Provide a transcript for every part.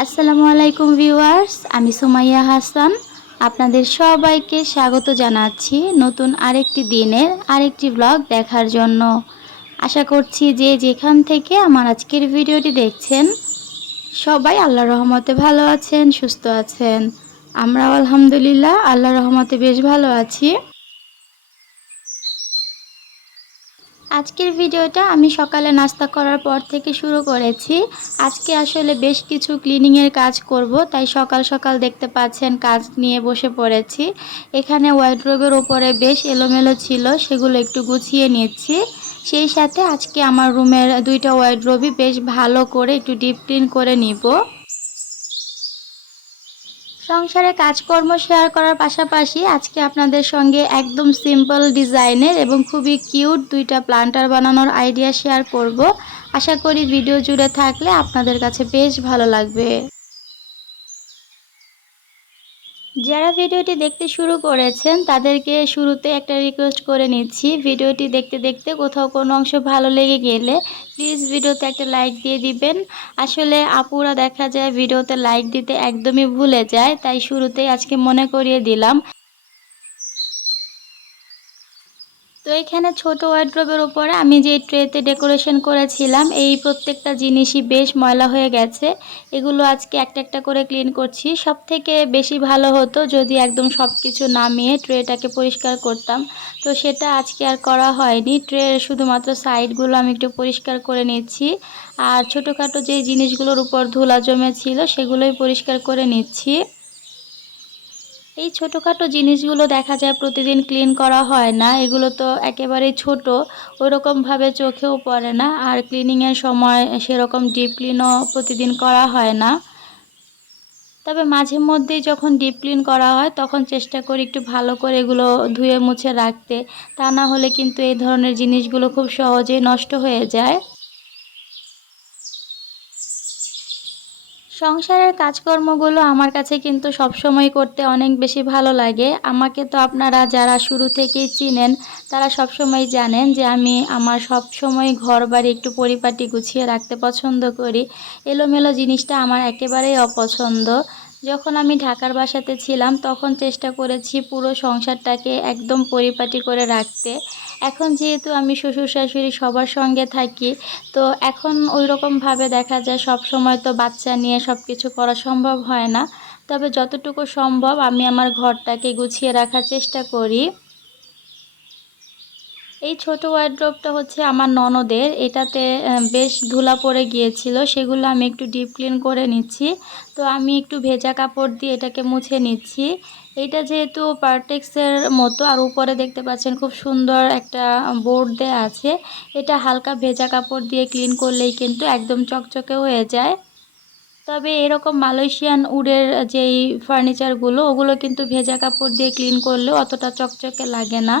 আসসালামু আলাইকুম ভিউয়ার্স, আমি সুমাইয়া হাসান। আপনাদের সবাইকে স্বাগত জানাচ্ছি নতুন আরেকটি দিনের আরেকটি ব্লগ দেখার জন্য। আশা করছি যে যেখান থেকে আমার আজকের ভিডিওটি দেখছেন সবাই আল্লাহর রহমতে ভালো আছেন, সুস্থ আছেন। আমরাও আলহামদুলিল্লাহ আল্লাহর রহমতে বেশ ভালো আছি। আজকের ভিডিওটা আমি সকালে নাস্তা করার পর থেকে শুরু করেছি। আজকে আসলে বেশ কিছু ক্লিনিংয়ের কাজ করব, তাই সকাল সকাল দেখতে পাচ্ছেন কাজ নিয়ে বসে পড়েছি। এখানে ওয়ার্ড্রোবের ওপরে বেশ এলোমেলো ছিল, সেগুলো একটু গুছিয়ে নিচ্ছি। সেই সাথে আজকে আমার রুমের দুইটা ওয়ার্ড্রোবই বেশ ভালো করে একটু ডিপ ক্লিন করে নিব। সংসারে কাজকর্ম শেয়ার করার পাশাপাশি আজকে আপনাদের সঙ্গে একদম সিম্পল ডিজাইনের এবং খুবই কিউট দুইটা প্লান্টার বানানোর আইডিয়া শেয়ার করব। আশা করি ভিডিও জুড়ে থাকলে আপনাদের কাছে বেশ ভালো লাগবে। যারা ভিডিওটি দেখতে শুরু করেছেন তাদেরকে শুরুতে একটা রিকোয়েস্ট করে নিচ্ছি, ভিডিওটি দেখতে দেখতে কোথাও কোনো অংশ ভালো লেগে গেলে প্লিজ ভিডিওতে একটা লাইক দিয়ে দিবেন। আসলে আপুরা দেখা যায় ভিডিওতে লাইক দিতে একদমই ভুলে যায়, তাই শুরুতেই আজকে মনে করিয়ে দিলাম। তো এখানে ছোট ওয়ার্ড্রোবের উপরে আমি যে ট্রেতে ডেকোরেশন করেছিলাম এই প্রত্যেকটা জিনিসই বেশ ময়লা হয়ে গেছে। এগুলো আজকে একটা একটা করে ক্লিন করছি। সবথেকে বেশি ভালো হতো যদি একদম সব কিছু নামিয়ে ট্রেটাকে পরিষ্কার করতাম, তো সেটা আজকে আর করা হয়নি। ট্রের শুধুমাত্র সাইডগুলো আমি একটু পরিষ্কার করে নিচ্ছি, আর ছোটোখাটো যে জিনিসগুলোর উপর ধুলা জমেছিল সেগুলোই পরিষ্কার করে নিচ্ছি। এই ছোটোখাটো জিনিসগুলো দেখা যায় প্রতিদিন ক্লিন করা হয় না, এগুলো তো একেবারেই ছোট, ওইরকমভাবে চোখেও পড়ে না, আর ক্লিনিংয়ের সময় সেরকম ডিপ ক্লিনও প্রতিদিন করা হয় না। তবে মাঝে মধ্যেই যখন ডিপ ক্লিন করা হয় তখন চেষ্টা করি একটু ভালো করে এগুলো ধুয়ে মুছে রাখতে, তা না হলে কিন্তু এই ধরনের জিনিসগুলো খুব সহজেই নষ্ট হয়ে যায়। সংসারের কাজকর্মগুলো আমার কাছে কিন্তু সবসময় করতে অনেক বেশি ভালো লাগে। আমাকে তো আপনারা যারা শুরু থেকেই চিনেন তারা সবসময় জানেন যে আমি আমার সবসময় ঘরবাড়ি একটু পরিপাটি গুছিয়ে রাখতে পছন্দ করি। এলোমেলো জিনিসটা আমার একেবারেই অপছন্দ। যখন আমি ঢাকার বাসাতে ছিলাম তখন চেষ্টা করেছি পুরো সংসারটাকে একদম পরিপাটি করে রাখতে। এখন যেহেতু আমি শ্বশুর শাশুড়ি সবার সঙ্গে থাকি, তো এখন ওইরকমভাবে দেখা যায় সব সময় তো বাচ্চা নিয়ে সব কিছু করা সম্ভব হয় না। তবে যতটুকু সম্ভব আমি আমার ঘরটাকে গুছিয়ে রাখার চেষ্টা করি। এই ছোট ওয়ার্ড্রোবটা হচ্ছে আমার ননদের, এটাতে বেশ ধুলা পড়ে গিয়েছিল, সেগুলো আমি একটু ডিপ ক্লিন করে নিচ্ছি। তো আমি একটু ভেজা কাপড় দিয়ে এটাকে মুছে নিচ্ছি। এটা যেহেতু পার্টেক্সের মতো আর উপরে দেখতে পাচ্ছেন খুব সুন্দর একটা বোর্ড দেয়া আছে, এটা হালকা ভেজা কাপড় দিয়ে ক্লিন করলেই কিন্তু একদম চকচকে হয়ে যায়। তবে এরকম মালয়েশিয়ান উডের যেই ফার্নিচারগুলো ওগুলো কিন্তু ভেজা কাপড় দিয়ে ক্লিন করলেও অতটা চকচকে লাগে না।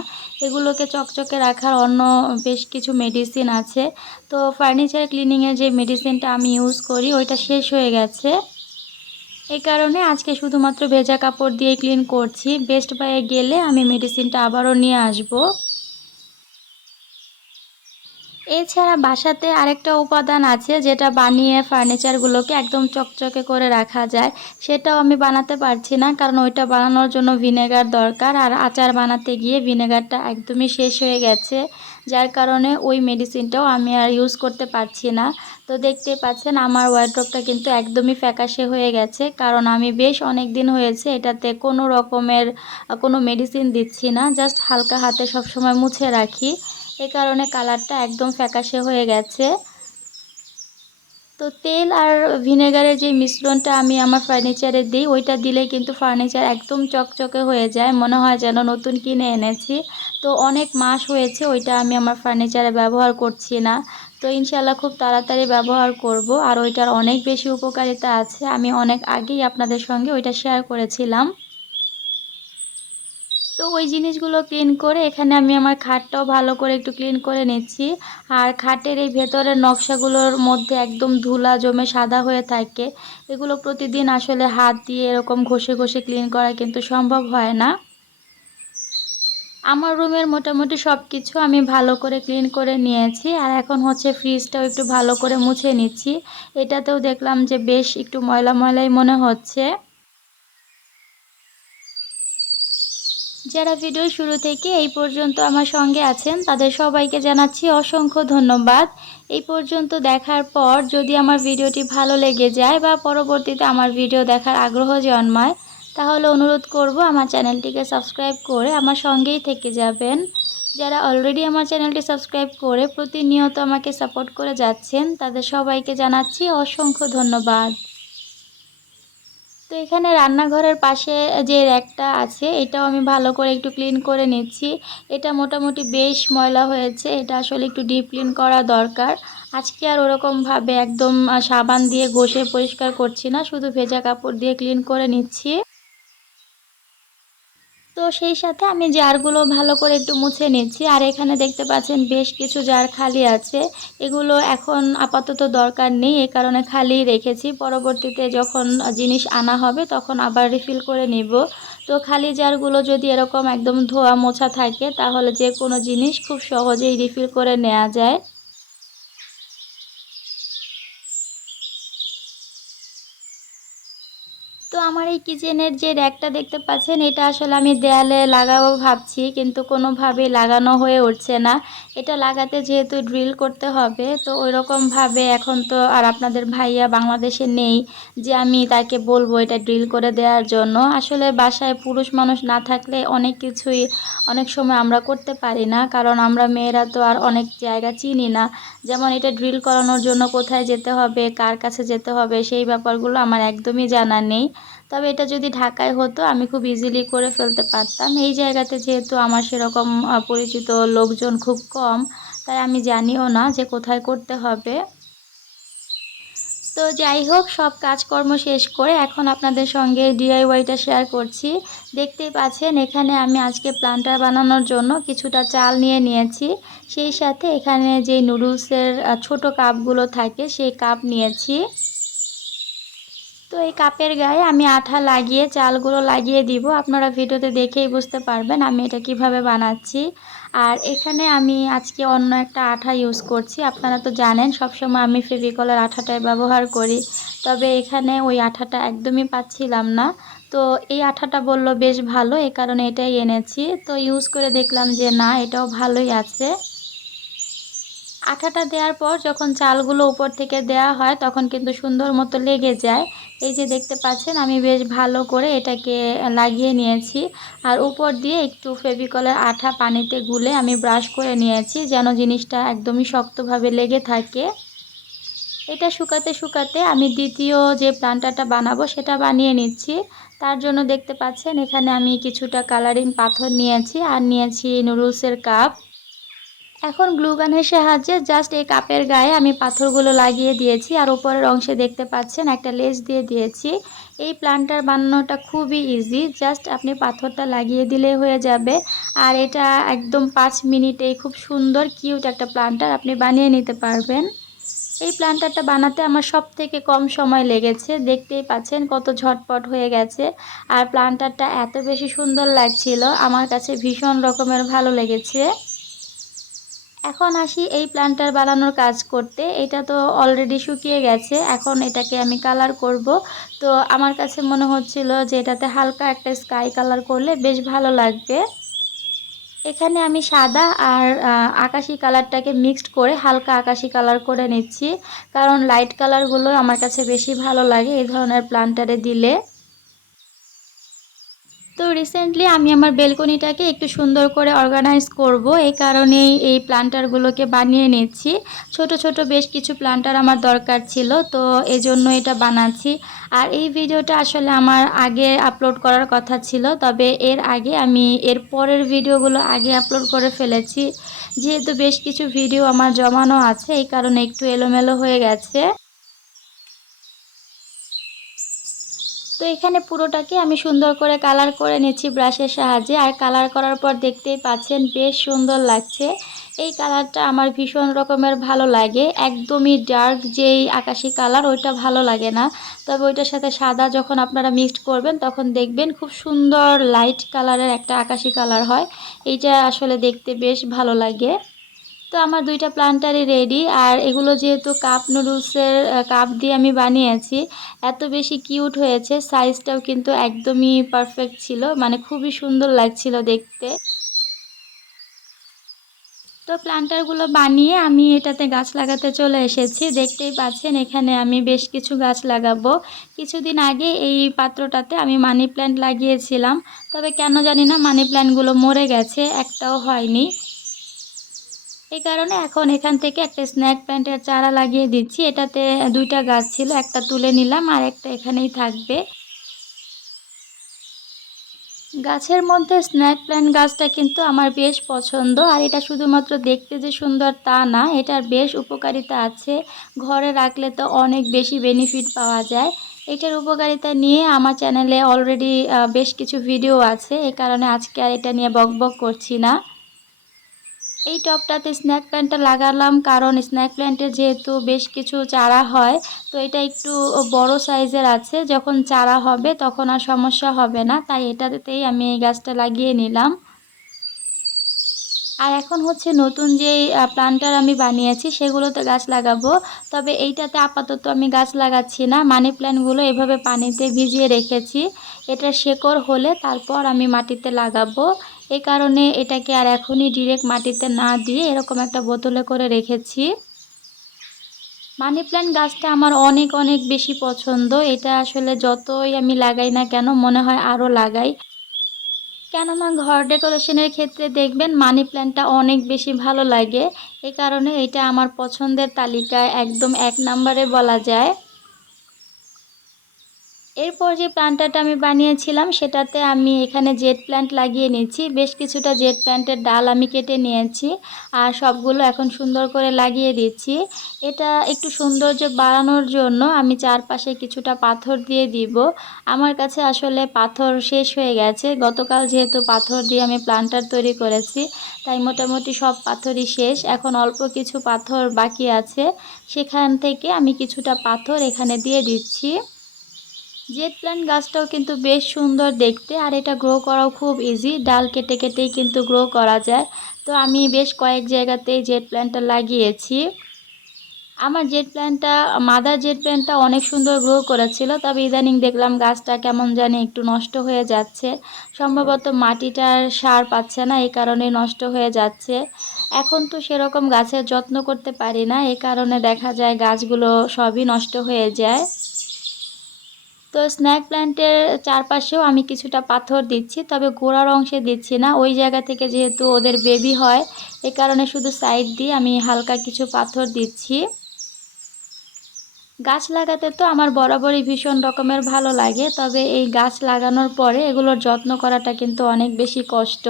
এগুলোকে চকচকে রাখার অন্য বেশ কিছু মেডিসিন আছে। তো ফার্নিচার ক্লিনিংয়ের যে মেডিসিনটা আমি ইউজ করি ওইটা শেষ হয়ে গেছে, এই কারণে আজকে শুধুমাত্র ভেজা কাপড় দিয়ে ক্লিন করছি। বেস্ট বাইয়ে গেলে আমি মেডিসিনটা আবারও নিয়ে আসবো। এছাড়া বাসাতে আরেকটা উপাদান আছে যেটা বানিয়ে ফার্নিচারগুলোকে একদম চকচকে করে রাখা যায়, সেটাও আমি বানাতে পারছি না, কারণ ওইটা বানানোর জন্য ভিনেগার দরকার, আর আচার বানাতে গিয়ে ভিনেগারটা একদমই শেষ হয়ে গেছে, যার কারণে ওই মেডিসিনটাও আমি আর ইউজ করতে পারছি না। তো দেখতেই পাচ্ছেন আমার ওয়ার্ড্রোবটা কিন্তু একদমই ফ্যাকাশে হয়ে গেছে, কারণ আমি বেশ অনেক দিন হয়েছে এটাতে কোনো রকমের কোনো মেডিসিন দিচ্ছি না, জাস্ট হালকা হাতে সবসময় মুছে রাখি, এ কারণে কালারটা একদম ফ্যাকাশে হয়ে গেছে। তো তেল আর ভিনেগারের যে মিশ্রণটা আমি আমার ফার্নিচারে দিই ওইটা দিলে কিন্তু ফার্নিচার একদম চকচকে হয়ে যায়, মনে হয় যেন নতুন কিনে এনেছি। তো অনেক মাস হয়েছে ওইটা আমি আমার ফার্নিচারে ব্যবহার করছি না। তো ইনশাল্লাহ খুব তাড়াতাড়ি ব্যবহার করব, আর ওইটার অনেক বেশি উপকারিতা আছে, আমি অনেক আগেই আপনাদের সঙ্গে ওইটা শেয়ার করেছিলাম। তো ওই জিনিসগুলো ক্লিন করে এখানে আমি আমার খাটটাও ভালো করে একটু ক্লিন করে নিচ্ছি। আর খাটের এই ভেতরের নকশাগুলোর মধ্যে একদম ধুলা জমে সাদা হয়ে থাকে, এগুলো প্রতিদিন আসলে হাত দিয়ে এরকম ঘষে ঘষে ক্লিন করা কিন্তু সম্ভব হয় না। আমার রুমের মোটামুটি সব কিছু আমি ভালো করে ক্লিন করে নিয়েছি। আর এখন হচ্ছে ফ্রিজটাও একটু ভালো করে মুছে নিচ্ছি। এটাতেও দেখলাম যে বেশ একটু ময়লা ময়লাই মনে হচ্ছে। যারা ভিডিও শুরু থেকে এই পর্যন্ত আমার সঙ্গে আছেন তাদের সবাইকে জানাচ্ছি অসংখ্য ধন্যবাদ। এই পর্যন্ত দেখার পর যদি আমার ভিডিওটি ভালো লেগে যায় বা পরবর্তীতে আমার ভিডিও দেখার আগ্রহ জন্মায়, তাহলে অনুরোধ করব আমার চ্যানেলটিকে সাবস্ক্রাইব করে আমার সঙ্গেই থেকে যাবেন। যারা অলরেডি আমার চ্যানেলটি সাবস্ক্রাইব করে প্রতিনিয়ত আমাকে সাপোর্ট করে যাচ্ছেন তাদের সবাইকে জানাচ্ছি অসংখ্য ধন্যবাদ। তো এখানে রান্নাঘরের পাশে যে র্যাকটা আছে এটাও আমি ভালো করে একটু ক্লিন করে নিচ্ছি। এটা মোটামুটি বেশ ময়লা হয়েছে, এটা আসলে একটু ডিপ ক্লিন করা দরকার। আজকে আর ওরকমভাবে একদম সাবান দিয়ে ঘষে পরিষ্কার করছি না, শুধু ভেজা কাপড় দিয়ে ক্লিন করে নিচ্ছি। তো সেই সাথে আমি জারগুলো ভালো করে একটু মুছে নিচ্ছি। আর এখানে দেখতে পাচ্ছেন বেশ কিছু জার খালি আছে, এগুলো এখন আপাতত দরকার নেই, এ কারণে খালি রেখেছি। পরবর্তীতে যখন জিনিস আনা হবে তখন আবার রিফিল করে নিব। তো খালি জারগুলো যদি এরকম একদম ধোয়া মোছা থাকে তাহলে যে কোনো জিনিস খুব সহজেই রিফিল করে নেওয়া যায়। তো আমার এই কিচেনের যে র্যাকটা দেখতে পাচ্ছেন এটা আসলে আমি দেয়ালে লাগাবো ভাবছি, কিন্তু কোনোভাবেই লাগানো হয়ে উঠছে না। এটা লাগাতে যেহেতু ড্রিল করতে হবে, তো ওইরকমভাবে এখন তো আর আপনাদের ভাইয়া বাংলাদেশে নেই যে আমি তাকে বলবো এটা ড্রিল করে দেওয়ার জন্য। আসলে বাসায় পুরুষ মানুষ না থাকলে অনেক কিছুই অনেক সময় আমরা করতে পারি না, কারণ আমরা মেয়েরা তো আর অনেক জায়গা চিনি না। যেমন এটা ড্রিল করানোর জন্য কোথায় যেতে হবে, কার কাছে যেতে হবে, সেই ব্যাপারগুলো আমার একদমই জানা নেই। তবে এটা যদি ঢাকায় হতো আমি খুব ইজিলি করে ফেলতে পারতাম। এই জায়গাতে যেহেতু আমার সেরকম পরিচিত লোকজন খুব কম, তাই আমি জানিও না যে কোথায় করতে হবে। তো যাই হোক, সব কাজকর্ম শেষ করে এখন আপনাদের সঙ্গে ডিআইওয়াইটা শেয়ার করছি। দেখতেই পাচ্ছেন এখানে আমি আজকে প্লান্টার বানানোর জন্য কিছুটা চাল নিয়ে নিয়েছি। সেই সাথে এখানে যে নুডলসের ছোট কাপগুলো থাকে সেই কাপ নিয়েছি। তো এই কাপের গায়ে আমি আঠা লাগিয়ে চালগুলো লাগিয়ে দিব। আপনারা ভিডিওতে দেখেই বুঝতে পারবেন আমি এটা কিভাবে বানাচ্ছি। আর এখানে আমি আজকে অন্য একটা আঠা ইউজ করছি। আপনারা তো জানেন সবসময় আমি ফেভিকলের আঠাটাই ব্যবহার করি, তবে এখানে ওই আঠাটা একদমই পাচ্ছিলাম না। তো এই আঠাটা বলল বেশ ভালো, এই কারণে এটাই এনেছি। তো ইউজ করে দেখলাম যে না, এটাও ভালোই আছে। আঠাটা দেওয়ার পর যখন চালগুলো উপর থেকে দেওয়া হয় তখন কিন্তু সুন্দর মতো লেগে যায়। এই যে দেখতে পাচ্ছেন আমি বেশ ভালো করে এটাকে লাগিয়ে নিয়েছি। আর উপর দিয়ে একটু ফেভিকলের আঠা পানিতে গুলে আমি ব্রাশ করে নিয়েছি, যেন জিনিসটা একদমই শক্তভাবে লেগে থাকে। এটা শুকাতে শুকাতে আমি দ্বিতীয় যে প্লান্টারটা বানাবো সেটা বানিয়ে নিচ্ছি। তার জন্য দেখতে পাচ্ছেন এখানে আমি কিছুটা কালারিং পাথর নিয়েছি আর নিয়েছি নুডলসের কাপ। এখন গ্লুগানের সাহায্যে জাস্ট এই কাপের গায়ে আমি পাথরগুলো লাগিয়ে দিয়েছি, আর উপরের অংশে দেখতে পাচ্ছেন একটা লেস দিয়ে দিয়েছি। এই প্লান্টার বানানোটা খুবই ইজি, জাস্ট আপনি পাথরটা লাগিয়ে দিলেই হয়ে যাবে। আর এটা একদম 5 মিনিটেই খুব সুন্দর কিউট একটা প্লান্টার আপনি বানিয়ে নিতে পারবেন। এই প্লান্টারটা বানাতে আমার সব থেকে কম সময় লেগেছে, দেখতেই পাচ্ছেন কত ঝটপট হয়ে গেছে। আর প্লান্টারটা এত বেশি সুন্দর লাগছিল, আমার কাছে ভীষণ রকমের ভালো লেগেছে। এখন আসি এই প্ল্যান্টার বানানোর কাজ করতে। এটা তো অলরেডি শুকিয়ে গেছে, এখন এটাকে আমি কালার করব। তো আমার কাছে মনে হচ্ছিল যে এটাতে হালকা একটা স্কাই কালার করলে বেশ ভালো লাগবে। এখানে আমি সাদা আর আকাশি কালারটাকে মিক্সড করে হালকা আকাশি কালার করে নিচ্ছি, কারণ লাইট কালারগুলো আমার কাছে বেশি ভালো লাগে এই ধরনের প্ল্যান্টারে দিলে। তো রিসেন্টলি আমি আমার বেলকনিটাকে একটু সুন্দর করে অর্গানাইজ করব, এই কারণেই এই প্লান্টারগুলোকে বানিয়ে নিচ্ছি। ছোট ছোট বেশ কিছু প্লান্টার আমার দরকার ছিল, তো এজন্য এটা বানাচ্ছি। আর এই ভিডিওটা আসলে আমার আগে আপলোড করার কথা ছিল, তবে এর আগে আমি এর পরের ভিডিওগুলো আগে আপলোড করে ফেলেছি। যেহেতু বেশ কিছু ভিডিও আমার জমানো আছে, এই কারণে একটু এলোমেলো হয়ে গেছে। তো এখানে পুরোটাকে আমি সুন্দর করে কালার করে নিচ্ছি ব্রাশের সাহায্যে। আর কালার করার পর দেখতেই পাচ্ছেন বেশ সুন্দর লাগছে। এই কালারটা আমার ভীষণ রকমের ভালো লাগে। একদমই ডার্ক যেই আকাশি কালার ওইটা ভালো লাগে না, তবে ওইটার সাথে সাদা যখন আপনারা মিক্সড করবেন তখন দেখবেন খুব সুন্দর লাইট কালারের একটা আকাশি কালার হয়। এইটা আসলে দেখতে বেশ ভালো লাগে। তো আমার দুইটা প্লান্টারই রেডি। আর এগুলো যেহেতু কাপ নুডলসের কাপ দিয়ে আমি বানিয়েছি, এত বেশি কিউট হয়েছে, সাইজটাও কিন্তু একদমই পারফেক্ট ছিল, মানে খুবই সুন্দর লাগছিল দেখতে। তো প্লান্টারগুলো বানিয়ে আমি এটাতে গাছ লাগাতে চলে এসেছি। দেখতেই পাচ্ছেন এখানে আমি বেশ কিছু গাছ লাগাবো। কিছুদিন আগে এই পাত্রটাতে আমি মানি প্ল্যান্ট লাগিয়েছিলাম, তবে কেন জানি না মানি প্ল্যান্টগুলো মরে গেছে, একটাও হয়নি। এই কারণে এখন এখান থেকে একটা স্ন্যাক প্ল্যান্টের চারা লাগিয়ে দিচ্ছি। এটাতে দুইটা গাছ ছিল, একটা তুলে নিলাম আর একটা এখানেই থাকবে। গাছের মধ্যে স্ন্যাক প্ল্যান্ট গাছটা কিন্তু আমার বেশ পছন্দ। আর এটা শুধুমাত্র দেখতে যে সুন্দর তা না, এটার বেশ উপকারিতা আছে। ঘরে রাখলে তো অনেক বেশি বেনিফিট পাওয়া যায়। এটার উপকারিতা নিয়ে আমার চ্যানেলে অলরেডি বেশ কিছু ভিডিও আছে, এই কারণে আজকে আর এটা নিয়ে বকবক করছি না। এই টবটাতে স্ন্যাক প্ল্যান্টটা লাগালাম কারণ স্ন্যাক প্ল্যান্টের যেহেতু বেশ কিছু চারা হয়, তো এটা একটু বড় সাইজের আছে, যখন চারা হবে তখন আর সমস্যা হবে না, তাই এটাতেই আমি এই গাছটা লাগিয়ে নিলাম। আর এখন হচ্ছে নতুন যেই প্লান্টার আমি বানিয়েছি সেগুলোতে গাছ লাগাবো। তবে এইটাতে আপাতত আমি গাছ লাগাচ্ছি না, মানি প্ল্যান্টগুলো এভাবে পানিতে ভিজিয়ে রেখেছি। এটা শেকড় হলে তারপর আমি মাটিতে লাগাবো। এই কারণে এটাকে আর এখনই ডিরেক্ট মাটিতে না দিয়ে এরকম একটা বোতলে করে রেখেছি। মানি প্ল্যান্ট গাছটা আমার অনেক অনেক বেশি পছন্দ। এটা আসলে যতই আমি লাগাই না কেন মনে হয় আরও লাগাই। কেননা ঘর ডেকোরেশনের ক্ষেত্রে দেখবেন মানি প্ল্যান্টটা অনেক বেশি ভালো লাগে। এই কারণে এটা আমার পছন্দের তালিকায় একদম 1 নম্বরে বলা যায়। এরপর যে প্ল্যান্টারটা আমি বানিয়েছিলাম সেটাতে আমি এখানে জেড প্ল্যান্ট লাগিয়ে নিয়েছি। বেশ কিছুটা জেড প্ল্যান্টের ডাল আমি কেটে নিয়েছি আর সবগুলো এখন সুন্দর করে লাগিয়ে দিচ্ছি। এটা একটু সৌন্দর্য বাড়ানোর জন্য আমি চারপাশে কিছুটা পাথর দিয়ে দিব। আমার কাছে আসলে পাথর শেষ হয়ে গেছে, গতকাল যেহেতু পাথর দিয়ে আমি প্ল্যান্টার তৈরি করেছি, তাই মোটামুটি সব পাথরই শেষ। এখন অল্প কিছু পাথর বাকি আছে, সেখান থেকে আমি কিছুটা পাথর এখানে দিয়ে দিচ্ছি। জেড প্ল্যান্ট গাছটাও কিন্তু বেশ সুন্দর দেখতে, আর এটা গ্রো করাও খুব ইজি, ডাল কেটে কেটেই কিন্তু গ্রো করা যায়। তো আমি বেশ কয়েক জায়গাতেই জেড প্ল্যান্টটা লাগিয়েছি। আমার জেড প্ল্যান্টটা, মাদার জেড প্ল্যান্টটা অনেক সুন্দর গ্রো করেছিল, তবে ইদানিং দেখলাম গাছটা কেমন জানি একটু নষ্ট হয়ে যাচ্ছে। সম্ভবত মাটিটার সার পাচ্ছে না, এই কারণে নষ্ট হয়ে যাচ্ছে। এখন তো সেরকম গাছের যত্ন করতে পারি না, এই কারণে দেখা যায় গাছগুলো সবই নষ্ট হয়ে যায়। তো স্ন্যাক প্ল্যান্টের চারপাশেও আমি কিছুটা পাথর দিচ্ছি, তবে গোড়ার অংশে দিচ্ছি না, ওই জায়গা থেকে যেহেতু ওদের বেবি হয়, এ কারণে শুধু সাইড দিয়ে আমি হালকা কিছু পাথর দিচ্ছি। গাছ লাগাতে তো আমার বরাবরই ভীষণ রকমের ভালো লাগে, তবে এই গাছ লাগানোর পরে এগুলোর যত্ন করাটা কিন্তু অনেক বেশি কষ্ট।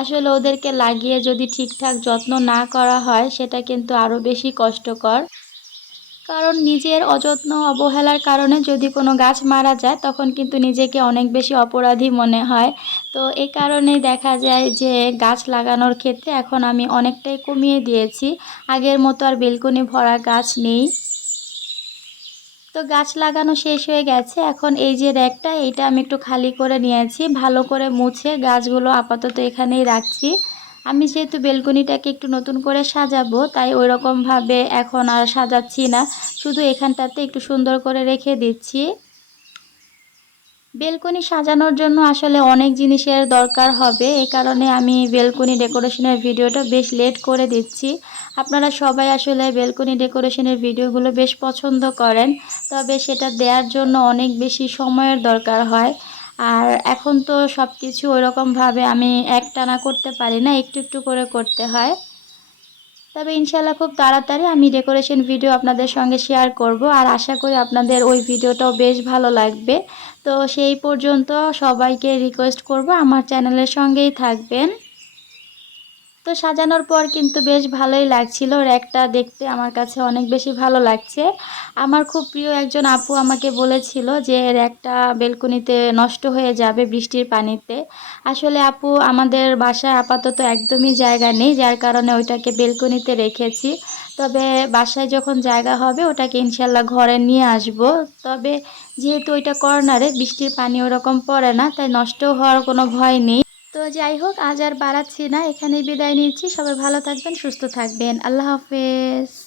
আসলে ওদেরকে লাগিয়ে যদি ঠিকঠাক যত্ন না করা হয় সেটা কিন্তু আরও বেশি কষ্টকর। কারণ নিজের অযত্ন অবহেলার কারণে যদি কোনো গাছ মারা যায় তখন কিন্তু নিজেকে অনেক বেশি অপরাধী মনে হয়। তো এই কারণেই দেখা যায় যে গাছ লাগানোর ক্ষেত্রে এখন আমি অনেকটাই কমিয়ে দিয়েছি। আগের মতো আর বেলকনি ভরা গাছ নেই। তো গাছ লাগানো শেষ হয়ে গেছে, এখন এই যে র্যাকটা এইটা আমি একটু খালি করে নিয়েছি, ভালো করে মুছে গাছগুলো আপাতত এখানেই রাখছি। আমি যেহেতু বেলকনিটাকে একটু নতুন করে সাজাবো, তাই ওইরকমভাবে এখন আর সাজাচ্ছি না, শুধু এখানটাতে একটু সুন্দর করে রেখে দিচ্ছি। বেলকনি সাজানোর জন্য আসলে অনেক জিনিসের দরকার হবে, এই কারণে আমি বেলকনি ডেকোরেশনের ভিডিওটা বেশ লেট করে দিচ্ছি। আপনারা সবাই আসলে বেলকনি ডেকোরেশনের ভিডিওগুলো বেশ পছন্দ করেন, তবে সেটা দেওয়ার জন্য অনেক বেশি সময়ের দরকার হয়। আর এখন তো সব কিছু ওইরকমভাবে আমি একটানা করতে পারি না, একটু একটু করে করতে হয়। তবে ইনশাল্লাহ খুব তাড়াতাড়ি আমি ডেকোরেশন ভিডিও আপনাদের সঙ্গে শেয়ার করব, আর আশা করি আপনাদের ওই ভিডিওটাও বেশ ভালো লাগবে। তো সেই পর্যন্ত সবাইকে রিকোয়েস্ট করব আমার চ্যানেলের সঙ্গেই থাকবেন। তো সাজানোর পর কিন্তু বেশ ভালোই লাগছিল, র্যাকটা দেখতে আমার কাছে অনেক বেশি ভালো লাগছে। আমার খুব প্রিয় একজন আপু আমাকে বলেছিল যে র্যাকটা বেলকনিতে নষ্ট হয়ে যাবে বৃষ্টির পানিতে। আসলে আপু, আমাদের বাসায় আপাতত একদমই জায়গা নেই, যার কারণে ওইটাকে বেলকনিতে রেখেছি। তবে বাসায় যখন জায়গা হবে ওটাকে ইনশাল্লাহ ঘরে নিয়ে আসব। তবে যেহেতু ওইটা কর্নারে, বৃষ্টির পানি ওরকম পড়ে না, তাই নষ্ট হওয়ার কোনো ভয় নেই। তো যাই হোক, আজ আর বাড়াচ্ছি না, এখানেই বিদায় নিচ্ছি। সবাই ভালো থাকবেন, সুস্থ থাকবেন। আল্লাহ হাফেজ।